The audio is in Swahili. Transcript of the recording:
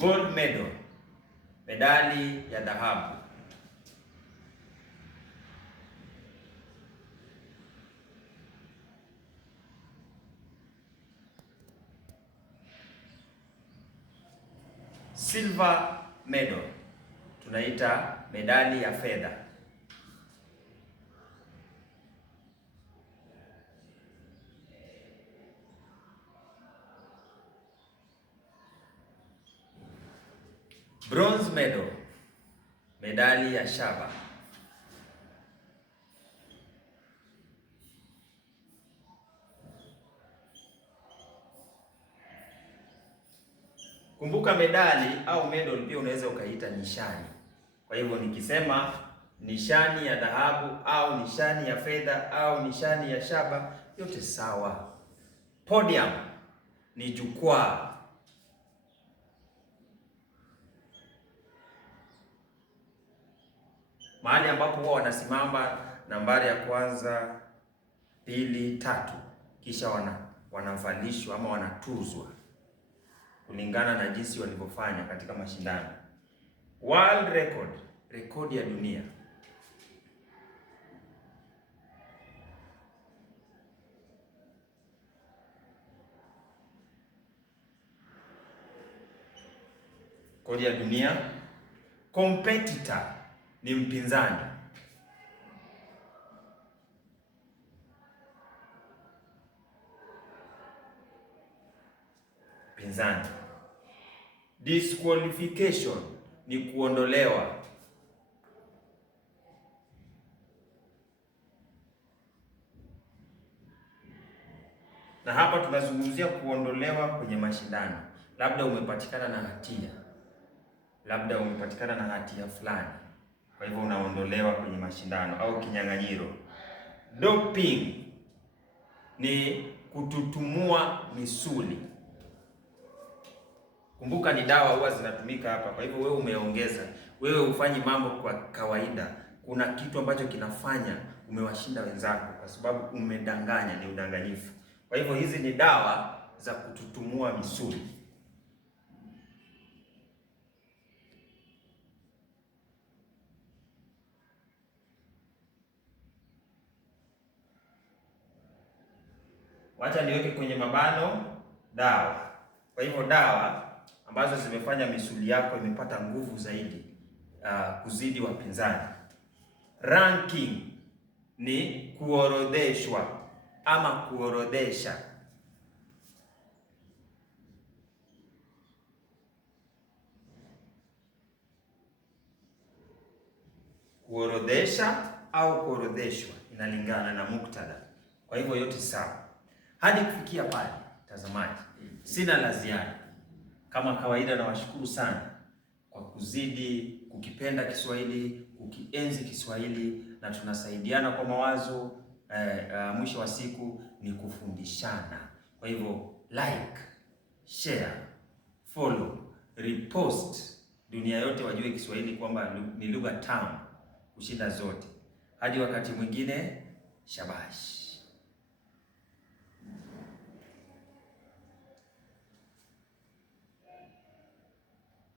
Gold medal, medali ya dhahabu. Silver medal, tunaita medali ya fedha. Bronze medal, medali ya shaba. Kumbuka medali au medal pia unaweza ukaita nishani. Kwa hivyo nikisema nishani ya dhahabu au nishani ya fedha au nishani ya shaba, yote sawa. Podium ni jukwaa. Mahali ambapo huwa wanasimama nambari ya kwanza, pili, tatu, kisha wanavalishwa ama wanatuzwa kulingana na jinsi walivyofanya katika mashindano. World record, rekodi ya dunia. Rekodi ya dunia. Competitor ni mpinzani. Mpinzani. Disqualification ni kuondolewa. Na hapa tunazungumzia kuondolewa kwenye mashindano. Labda umepatikana na hatia. Labda umepatikana na hatia fulani. Kwa hivyo unaondolewa kwenye mashindano au kinyang'anyiro. Doping ni kututumua misuli. Kumbuka ni dawa huwa zinatumika hapa. Kwa hivyo wewe umeongeza. Wewe hufanyi mambo kwa kawaida. Kuna kitu ambacho kinafanya umewashinda wenzako kwa sababu umedanganya, ni udanganyifu. Kwa hivyo hizi ni dawa za kututumua misuli. Wacha niweke kwenye mabano dawa. Kwa hivyo dawa ambazo zimefanya misuli yako imepata nguvu zaidi kuzidi wapinzani. Ranking ni kuorodheshwa ama kuorodhesha. Kuorodhesha au kuorodheshwa inalingana na muktadha. Kwa hivyo yote sawa. Hadi kufikia pale, mtazamaji, sina la ziada. Kama kawaida, nawashukuru sana kwa kuzidi kukipenda Kiswahili, kukienzi Kiswahili, na tunasaidiana kwa mawazo. Mwisho wa siku ni kufundishana. Kwa hivyo like, share, follow, repost, dunia yote wajue Kiswahili kwamba ni lugha tamu kushinda zote. Hadi wakati mwingine, shabash.